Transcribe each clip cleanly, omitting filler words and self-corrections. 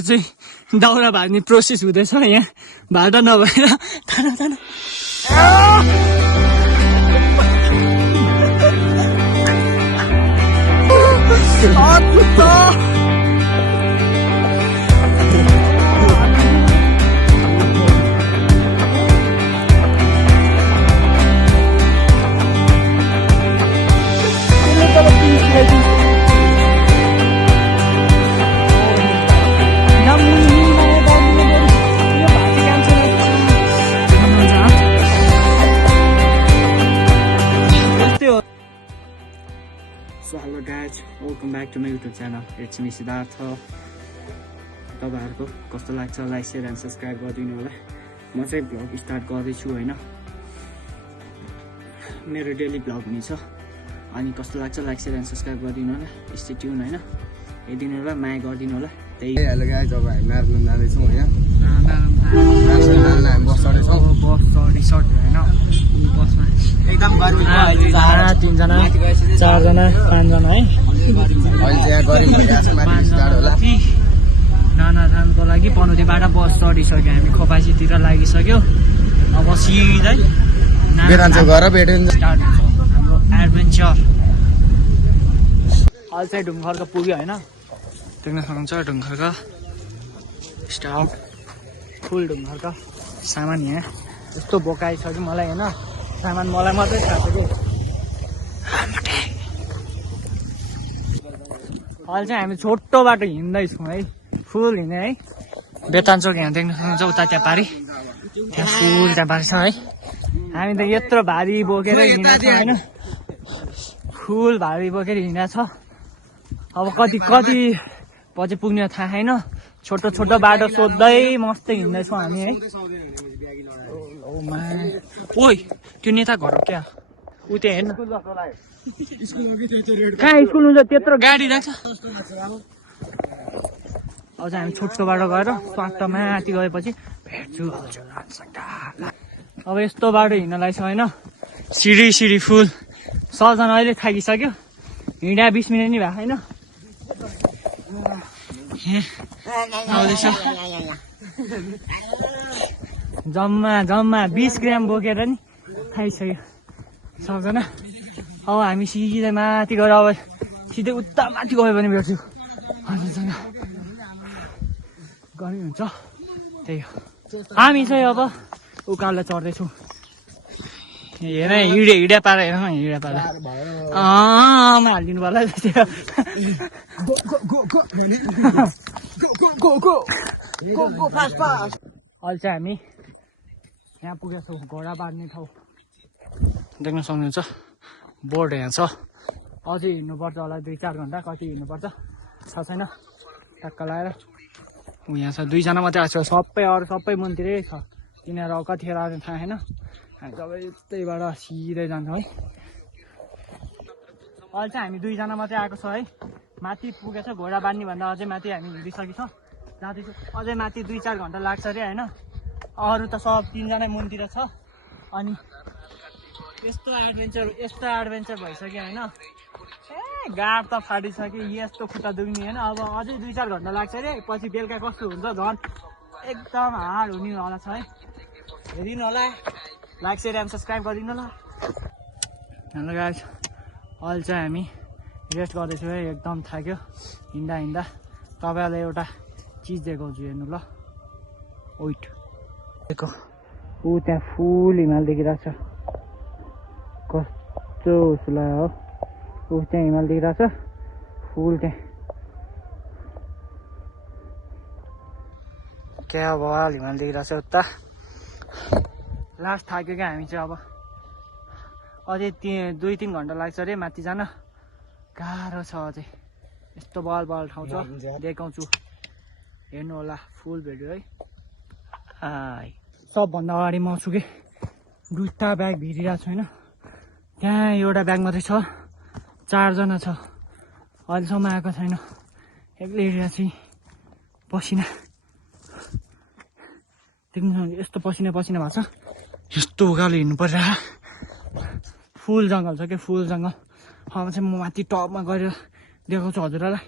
चाहिँ दाउरा भाग्ने प्रोसेस हुँदैछ यहाँ भाटा नभएर So hello guys, welcome back to my YouTube channel. It's me Siddharth. तपाईहरुको कस्तो लाग्छ लाइक शेयर एन्ड सब्स्क्राइब गरिदिनु होला। म चाहिँ भ्लग स्टार्ट गर्दै छु हैन। मेरो डेली भ्लग हुनेछ। अनि कस्तो लाग्छ लाइक शेयर एन्ड सब्स्क्राइब गरिदिनु होला। स्टे ट्युन हैन। हेरिदिनु होला, माया गरिदिनु होला। त्यही हेलो गाइस, अब हामी म्याराथन जाँदै छौं हैन। म्याराथन जान हामी बस चढ्दै छौं। बस रिसर्ट हैन। बसमा एकदम गर्मी छ अहिले। 3 जना 4 जना 5 जना है। अहिले चाहिँ गर्मी भइरहेको छ, माथि स्टार्ट होला। नानाजानको लागि पनौतीबाट बस चढिसक्यो हामी, खोपासीतिर लागिसक्यो। अब सिधै बेरान्छ घर भेट्यो नि स्टार्ट हुन्छ हाम्रो एडभेन्चर। अहिले चाहिँ ढुङ्खरको पुग्यो हैन। देख्न सक्नुहुन्छ ढुङ्खरका स्टाफ फुल ढुङ्खरका सामान यहाँ यस्तो बोकाइसक्यो मलाई हैन। सामान मलाई मात्रै थाहा छ कि अहिले चाहिँ हामी छोटो बाटो हिँड्दैछौँ है, फुल हिँड्ने है। बेतान चोक यहाँ देख्न सक्नुहुन्छ, उता त्यहाँ पारि त्यहाँ फुल त्यहाँ पारि छ है। हामी त यत्रो भारी बोकेर हिँडेको छौँ होइन, फुल भारी बोकेर हिँडेको छ। अब कति पछि पुग्ने थाहा छैन। छोटो छोटो बाटो सोध्दै मस्तै हिँड्दैछौँ हामी है। ओइ त्यो नेता घर हो क्या, ऊ त्यहाँ हेर्न कहाँ स्कुल हुन्छ, त्यत्रो गाडी राख्छ। अब चाहिँ हामी छोटो बाटो गएर स्वाट माथि गएपछि भेट्छु। अब यस्तो बाटो हिँड्नलाई छ होइन, सिडी फुल। सजना अहिले थाकिसक्यो, हिँड्या 20 मिनट नि भएको छैन। जम्मा 20 ग्राम बोकेर नि थाकिसक्यो सबजना। अब हामी सिधै माथि गएर अब सिधै उता माथि गयो भने भेट्छु। गर्मी हुन्छ त्यही हो। हामी चाहिँ अब उकालो चढ्दैछौँ। हेर हिँड्या पारा हेर, हिँड्या पारा हालिदिनु पर्ला। अहिले चाहिँ हामी यहाँ पुगेको छौँ, घोडा बाँध्ने ठाउँ देख्न सक्नुहुन्छ। बोर्ड यहाँ छ, अझै हिँड्नुपर्छ होला 2-4 घन्टा। कति हिँड्नुपर्छ थाहा छैन, टक्क लगाएर। यहाँ छ 2 जना मात्रै आएको छ, अरू सबै मन्दिरै छ। तिनीहरू कतिखेर आउने थाहा छैन। हामी सबै त्यहीबाट सिधै जान्छौँ है। अहिले चाहिँ हामी 2 जना मात्रै आएको छ है। माथि पुगेछ, घोडा बाँध्ने भन्दा अझै माथि हामी हिँडिसकेको छ, जाँदैछु। अझै माथि 2-4 घन्टा लाग्छ अरे होइन। अरू त सब 3 जना मुनतिर छ। अनि यस्तो एडभेन्चर भइसक्यो होइन। गाड त फाटिसक्यो, यस्तो खुट्टा दुख्ने होइन। अब अझै 2-4 घन्टा लाग्छ अरे। पछि बेलुका कस्तो हुन्छ झन् एकदम हार्ड हुनेवाला छ है। हेरिदिनु होला, लाइक शेयर एन्ड सब्स्क्राइब गरिदिनु होला। हेलो गाइस, अहिले चाहिँ हामी रेस्ट गर्दैछौँ है। एकदम थाक्यो हिँड्दा। तपाईँहरूलाई एउटा चिज देखाउँछु हेर्नु ल। वेट देखो, ऊ त्यहाँ फुल हिमाल देखिरहेको छ, कस्तो उसला हो। ऊ त्यहाँ हिमाल देखिरहेको छ फुल, त्यहाँ क्या भयो हिमाल देखिरहेको छ उता। लास्ट थाक्यो क्या हामी चाहिँ। अब अझै 2-3 घन्टा लाग्छ अरे माथि जान। गाह्रो छ अझै, यस्तो बल ठाउँ छ, देखाउँछु हेर्नु होला फुल भिडियो है। सबभन्दा अगाडि म छु कि 2टा ब्याग भिडिरहेको छु होइन। त्यहाँ एउटा ब्याग मात्रै छ, 4 जना छ। अहिलेसम्म आएको छैन, एक्लै हिँडिरहेको छु। पसिना देख्नु, यस्तो पसिना भएको छ। यस्तो उकालो हिँड्नु पर्छ। फुल जङ्गल छ कि, फुल जङ्गल। अब चाहिँ म माथि टपमा गएर देखाउँछु हजुरहरूलाई।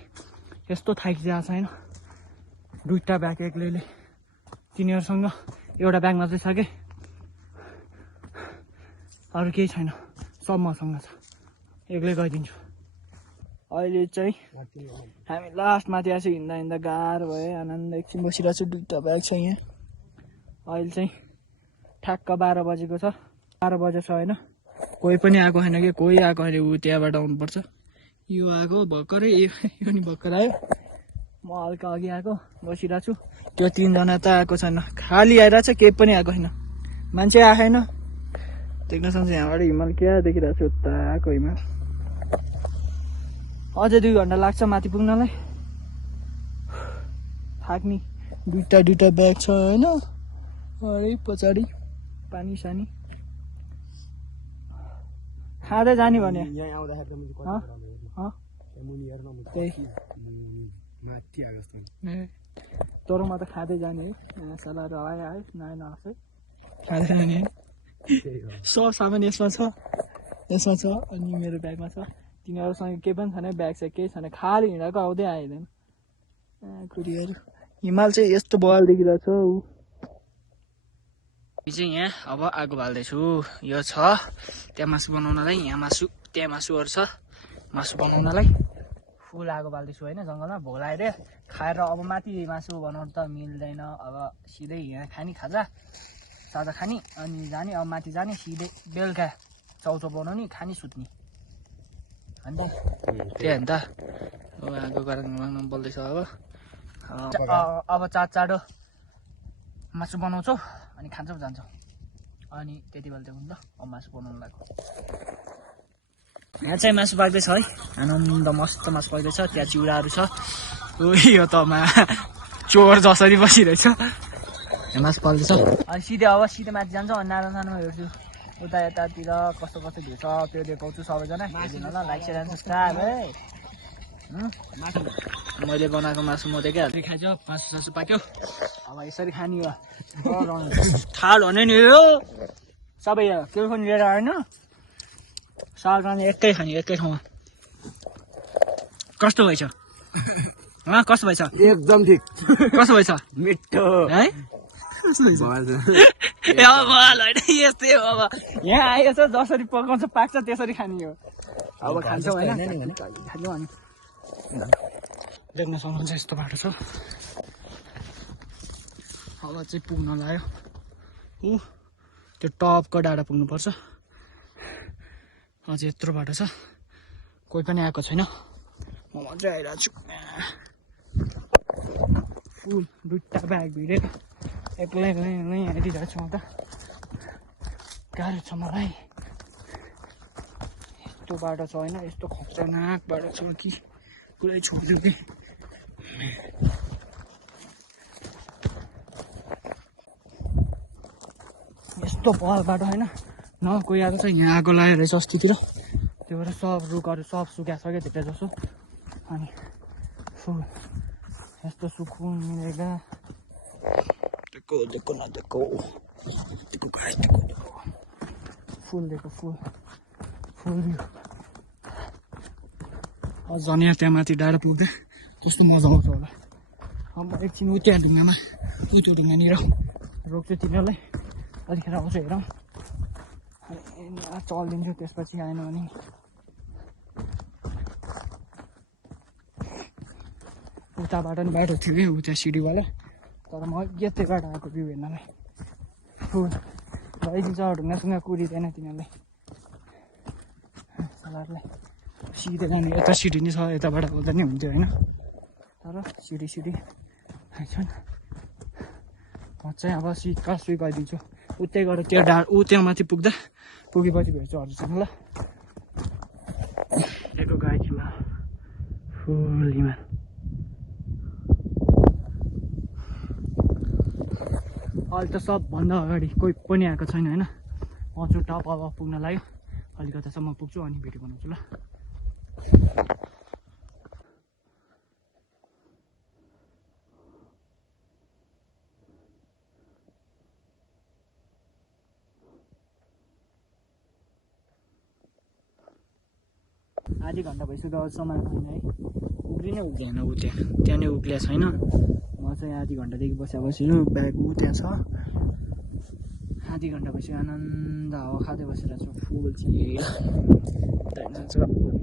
यस्तो थाकिरहेको छ होइन, दुईटा ब्याग एक्लैले तिनीहरूसँग एउटा ब्याग मात्रै छ कि अरू केही छैन सब मसँग छ एक्लै गइदिन्छु अहिले चाहिँ हामी लास्टमाथि आएको हिँड्दा हिँड्दा गाह्रो भयो आनन्द एकछिन बसिरहेको छु दुईटा ब्याग छ यहाँ अहिले चाहिँ ठ्याक्क 12 बजेको छ 12 बजे छ होइन कोही पनि आएको छैन कि कोही आएको अहिले ऊ त्यहाँबाट आउनुपर्छ यो आएको भर्खरै यो नि भर्खर आयो म हल्का अघि आएको बसिरहेको छु त्यो 3 जना त आएको छैन खाली आइरहेको छ केही पनि आएको छैन मान्छे आएन देख्न सक्छ यहाँबाट हिमाल क्या देखिरहेको छु उता आएको हिमाल अझै 2 घन्टा लाग्छ माथि पुग्नलाई थाक्ने दुईटा ब्याग छ होइन अरे पछाडि पानी सानी खाँदै जाने भने तोरोमा त खाँदै जाने है सलाद आयो नयाँ नआएको खाँदै जाने सब सामान यसमा छ अनि मेरो ब्यागमा छ तिनीहरूसँग केही पनि छैन ब्याग छ केही छैन खाली हिँडेको आउँदै आइदिएन कुरीहरू हिमाल चाहिँ यस्तो बवाल देखिरहेको छ ऊ चाहिँ यहाँ अब आगो बाल्दैछु यो छ त्यहाँ मासु बनाउनलाई यहाँ मासु त्यहाँ मासुहरू छ मासु बनाउनलाई फुल आगो बाल्दैछु होइन जङ्गलमा भोक लाग्यो खाएर अब माथि मासु बनाउनु त मिल्दैन अब सिधै यहाँ खाने खाजा सादा खाने अनि जाने अब माथि जाने सिधै बेलुका चौचो बनाउने खाने सुत्ने अन्त त्यही हो नि त अब आगो गरम बोल्दैछ अब चाँडो मासु बनाउँछौ अनि खान्छौ जान्छौ अनि त्यति बेला चाहिँ ल अब मासु बनाउनु लाग्यो यहाँ चाहिँ मासु पाक्दैछ है आनन्द मस्त मासु पाक्दैछ त्यहाँ चिउराहरू छ यो त चोर जसरी बसिरहेछ यहाँ मासु पाक्दैछ अनि सिधै माथि जान्छ अनि नारायण सानोमा हेर्छु उता यतातिर कस्तो भिड छ त्यो देखाउँछु सबैजना हेरिदिनु ल लाइक सेयर एन्ड सब्सक्राइब है मैले बनाएको मासु म देखिहाल्छु खाइछ मासु पाक्यो अब यसरी खाने हो थाल भने नि यो सबै केही पनि लिएर आएन सागरले एकै खाने एकै ठाउँमा कस्तो भएछ कस्तो भएछ एकदम ठिक कस्तो भएछ मिठो है यस्तै हो अब यहाँ आएछ जसरी पकाउँछ पाक्छ त्यसरी खाने हो अब खान्छौ होइन खान्छौ अनि देख्न सक्नुहुन्छ यस्तो बाटो छ अब चाहिँ पुग्न लाग्यो ऊ त्यो टपको डाँडा पुग्नुपर्छ अझै यत्रो बाटो छ कोही पनि आएको छैन म मजा आइरहेको छु फुल दुईटा ब्याग भिडेको एक्लै आइदिरहेको छु म त गाह्रो छ मलाई यस्तो बाटो छ होइन यस्तो खतरनाक बाटो छ कि पुरै छोड्दियो कि यस्तो बल बाटो होइन न कोही आएको छ यहाँ आगो लगाएर रहेछ अस्तितिर त्यो भएर सब रुखहरू सब सुकाएको छ क्या धेरै जसो अनि फुल यस्तो सुकुन मिलेगा देखो न देखो फुल देखो फुल भ्यू अझ झन् यहाँ त्यहाँ माथि डाँडा पुग्दै कस्तो मजा आउँछ होला अब एकछिन त्यहाँ ढुङ्गामा उतो ढुङ्गानिर रोक्छु तिनीहरूलाई अलिखेर आउँछ हेरौँ अनि चलिदिन्छु त्यसपछि आएन भने उताबाट नि बाटो थियो कि उता सिडीवाला तर म यतैबाट आएको भ्यू हेर्नलाई फुल भइदिन्छ ढुङ्गासुङ्गा कुरिँदैन तिनीहरूलाई सलारलाई सिधै जाने यता सिडी नै छ यताबाट आउँदा नि हुन्थ्यो होइन तर सिडी छ नि म चाहिँ अब सिक्का गइदिन्छु उतै गएर त्यो त्यहाँ माथि पुगेपछि भेट्छु हजुरसँग ल दिएको गाई हिमाल फुल हिमाल अहिले त सबभन्दा अगाडि कोही पनि आएको छैन होइन म चाहिँ टप अब पुग्न लाग्यो अलिकतासम्म पुग्छु अनि भिडियो बनाउँछु ल आधी घन्टा भइसक्यो अझसम्म आएको छैन है उग्रिनै उक्लिएन ऊ त्यहाँ नै उक्लिएको छैन म चाहिँ आधी घन्टादेखि बसेर ब्याग ऊ त्यहाँ छ आधी घन्टा बसी आनन्द हावा खाँदै बसेर छु फुल चाहिँ छ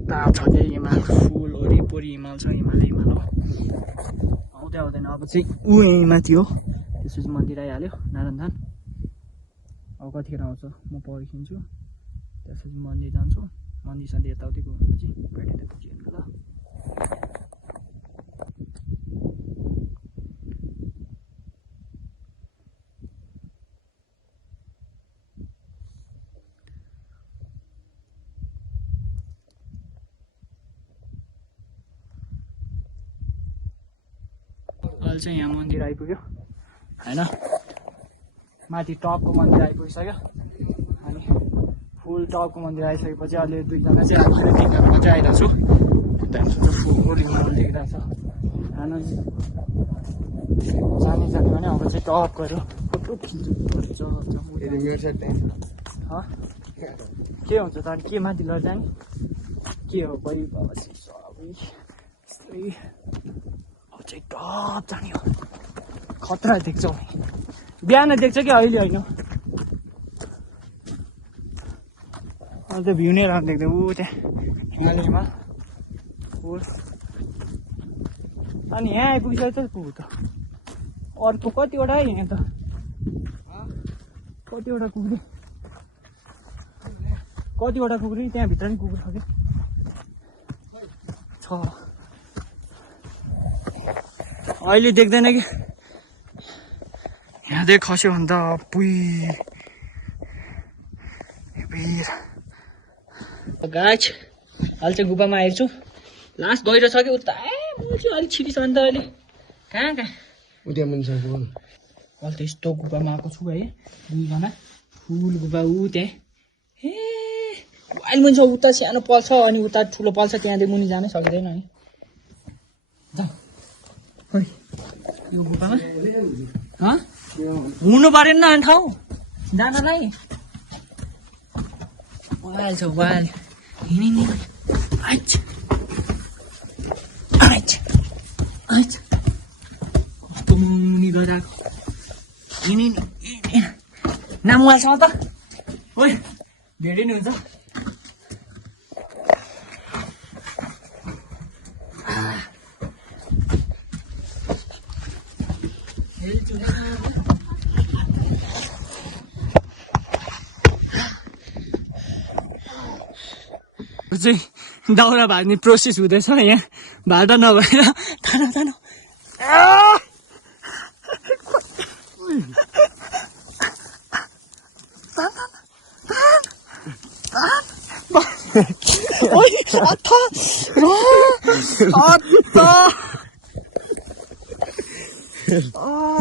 क्या हिमाल फुल वरिपरि हिमाल छ हिमाल हो आउँदै आउँदैन अब चाहिँ ऊ यहीँ माथि हो त्यसपछि मन्दिर आइहाल्यो नारायणधाम अब कतिखेर आउँछ म पर्खिन्छु त्यसपछि मन्दिर जान्छु मन्दिर सन्दिर यताउति घुमेपछि भेटेर पुगिहाल्नु ल अहिले चाहिँ यहाँ मन्दिर आइपुग्यो होइन माथि टपको मन्दिर आइपुगिसक्यो अनि फुल टपको मन्दिर आइसकेपछि अहिले दुईजना चाहिँ अब ट्रेकिङहरूमा चाहिँ आइरहेको छु त्यहाँदेखि फुल हिमाल देखिरहेको छ आनन्द जाने भने अब चाहिँ टप गएर फोटो खिच्नु के हुन्छ त के माथि लड जाने के हो परिवार सबै यस्तै अब चाहिँ टप जाने हो खतरा देख्छौ बिहान देख्छ कि अहिले होइन अहिले त भ्यू नै राम्रो देख्दै ऊ त्यहाँ हिमालयमा फुल अनि यहाँ आइपुगिसकेको छ पुग्नु त अर्को कतिवटा हिँड्यो त कतिवटा कुकुरी त्यहाँभित्र नि कुकुर छ क्या छ अहिले देख्दैन कि यहाँदेखि खस्यो भने त पुइ गाछ अहिले चाहिँ गुफामा आएको छु लास्ट गहिरो छ कि उता म चाहिँ अलिक छिरिस भने त अहिले कहाँ अहिले त यस्तो गुफामा आएको छु है दुईजना फुल गुफा ऊ त्यहाँ ए अहिले मुनि छ उता सानो पल्छ अनि उता ठुलो पल्छ त्यहाँदेखि मुनि जानै सकिँदैन है जाऊ यो गुफामा हुनु परेन न ठाउँ जानलाई वाल छ वाल हिँड्ने कस्तो मुनि गइरहेको हिँड्ने नाम वालसँग त ओइ भेटै नि हुन्छ चाहिँ दाउरा भाग्ने प्रोसेस हुँदैछ यहाँ भाडा नभएर तानो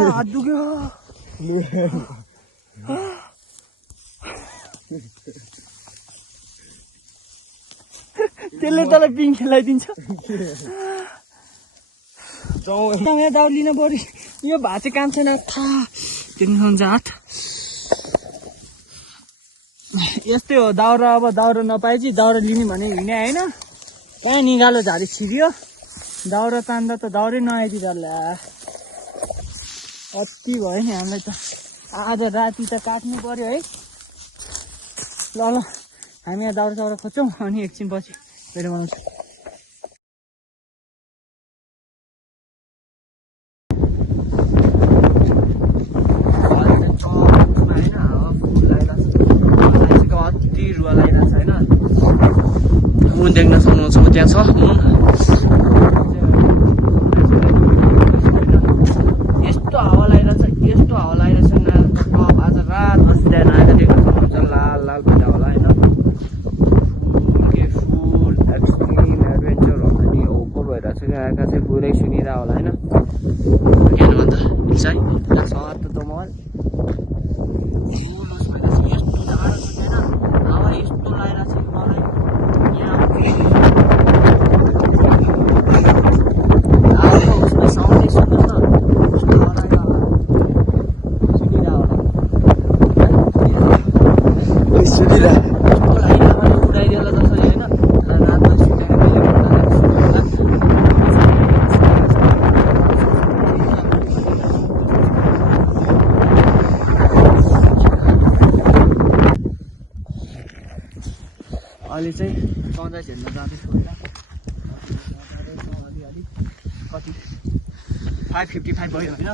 हात दुख्यो त्यसले तँलाई पिङ खेलाइदिन्छ दाउ लिन पऱ्यो यो भात चाहिँ काम छैन थाहा हुन्छ हात यस्तै हो दाउरा अब दाउरा नपाएपछि दाउरा लिने भने हिँडे होइन कहाँ निकालो झारी छिरियो दाउरा तान्दा त दाउरै नआइदिँदा कति भयो नि हामीलाई त आज राति त काट्नु पर्यो है ल हामी यहाँ दाउरा साउरा खोज्छौँ अनि एकछिन पछि भिडियो बनाउँछु अति रुवा लगाइरहेको छ होइन मुन देख्न सक्नुहुन्छ त्यहाँ छ मुन यस्तो हावा लगाइरहेछ आज रात अस्ति बिहान आएर देख्न सक्नुहुन्छ लाल लाल भइरहेको होला होइन फुल एक्सट्रिम एडभेन्चर हो नि ओको भइरहेको छ आएका चाहिँ पुरै सुनिरहेको होला होइन हेर्नुभन्दा है सर त मोबाइल यस्तो लगाइरहेको छ मलाई यहाँ साउन्ड सुन्नुहोस् न उडाइदिएला जसरी होइन रातमा सुतेर अहिले चाहिँ सनराइज हेर्न जाँदैछु होइन अलिअलि कति 5:55 भयो होइन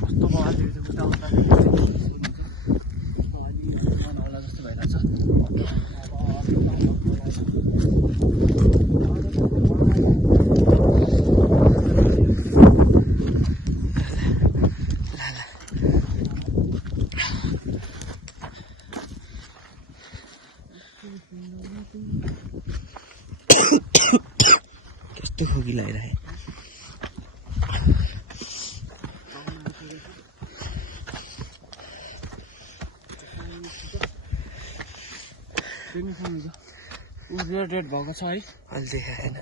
कस्तो बगानहरू चाहिँ उता उता मन होला जस्तो भइरहेछ कस्तो खोकी लागिरहे रेड रेड भएको छ है अहिले देखाएन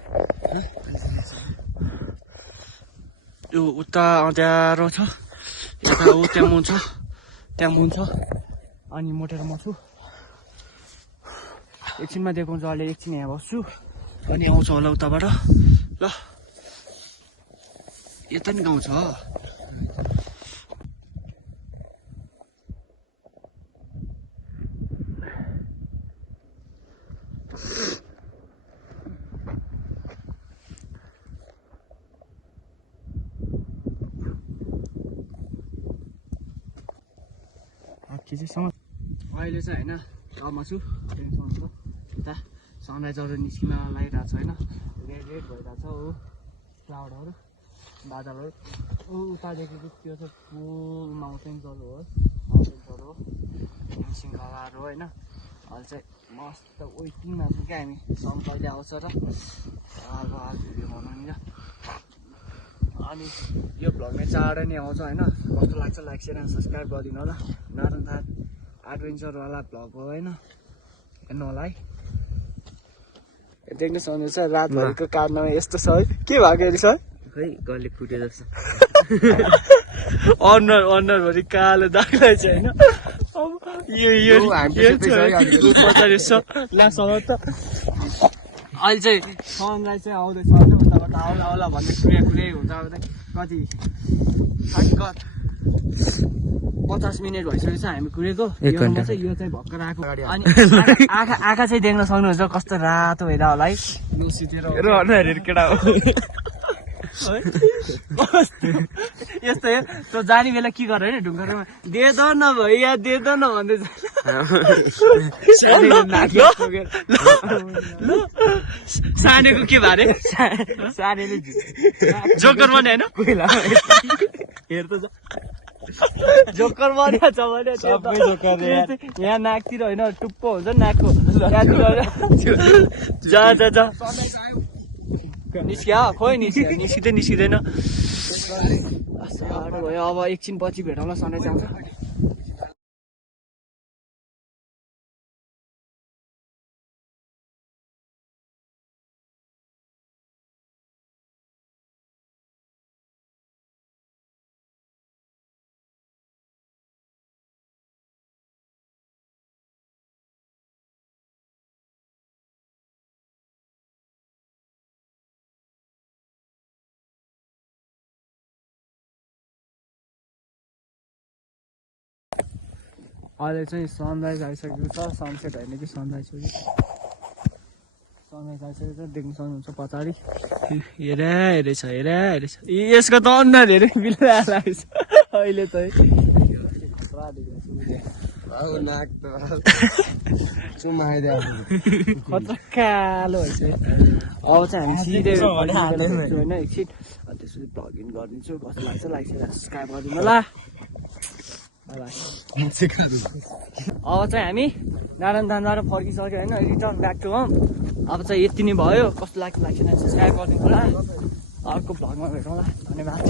यो उता अँध्यारो छ यता ऊ त्यहाँ मुन छ अनि मोटेर म छु एकछिनमा देखाउँछु अहिले एकछिन यहाँ बस्छु अनि आउँछ होला उताबाट ल यता नि गाउँ छ अहिले चाहिँ होइन गाउँमा छु टेन्सनको यता सनराइजहरू निस्किन लागिरहेको छ होइन रेड रेड भइरहेको छ हो क्लाउडहरू बादलहरू उतादेखि त्यो चाहिँ फुल माउन्टेन्सहरू हो सिङ्गलाहरू होइन अहिले चाहिँ मस्त वेटिङमा छु क्या हामी सन कहिले आउँछ र अब भिडियो बनाउने अनि यो भ्लगमा चाँडै नै आउँछ होइन कस्तो लाग्छ लाइक सेयर एन्ड सब्सक्राइब गरिदिनु होला नारायण एडभेन्चरवाला भ्लग हो होइन हेर्नु होला है देख्न सक्नुहुन्छ रातभरिको कारनामा यस्तो छ है के भएको हेरि सर खै गले फुटे जस्तो अनुहारभरि कालो दाग रहेछ होइन यो पचास ला सँगै त अहिले चाहिँ सनराइज चाहिँ आउँदैछ होइन उताबाट आउला आउला भन्ने कुरै हुन्छ अब कति 50 मिनट भइसकेछ हामी कुरेको यो चाहिँ भर्खर आएको अनि आँखा चाहिँ देख्न सक्नुहुन्छ कस्तो रातो भइरहेको होला है अनुहारहरू केटा हो यस्तो हो तँ जाने बेला के गर होइन ढुङ्गामा दे द न भैया दे द न भन्दै सानेको के भरे सानेले जोकर भने होइन हेर त जोकर बनिया छ भने सबै जोकर यहाँ नाकतिर होइन टुप्पो हुन्छ नाकको जा निस्क्या खोइ निस्किँदैन साह्रो भयो अब एकछिन पछि भेटौँला सनराइज आउँछ अहिले चाहिँ सनराइज आइसकेको छ सनसेट होइन कि सनराइज हो कि सनराइज आइसकेको छ देख्नु सक्नुहुन्छ पछाडि हेरेछ यसको त अनुहार हेरे मिलाएर छ अहिले चाहिँ खतरा कालो भइसक्यो अब चाहिँ हामी सिधै होइन एकछिन त्यसपछि भ्लग इन गरिदिन्छु कस्तो लाग्छ लाइक सब्सक्राइब गरिदिनु होला अब चाहिँ हामी नारायण धामबाट फर्किसक्यो होइन रिटर्न ब्याक टु होम अब चाहिँ यति नै भयो कस्तो लाग्छ लाइक सब्सक्राइब गरिदिनु होला अर्को भ्लगमा भेटौँला धन्यवाद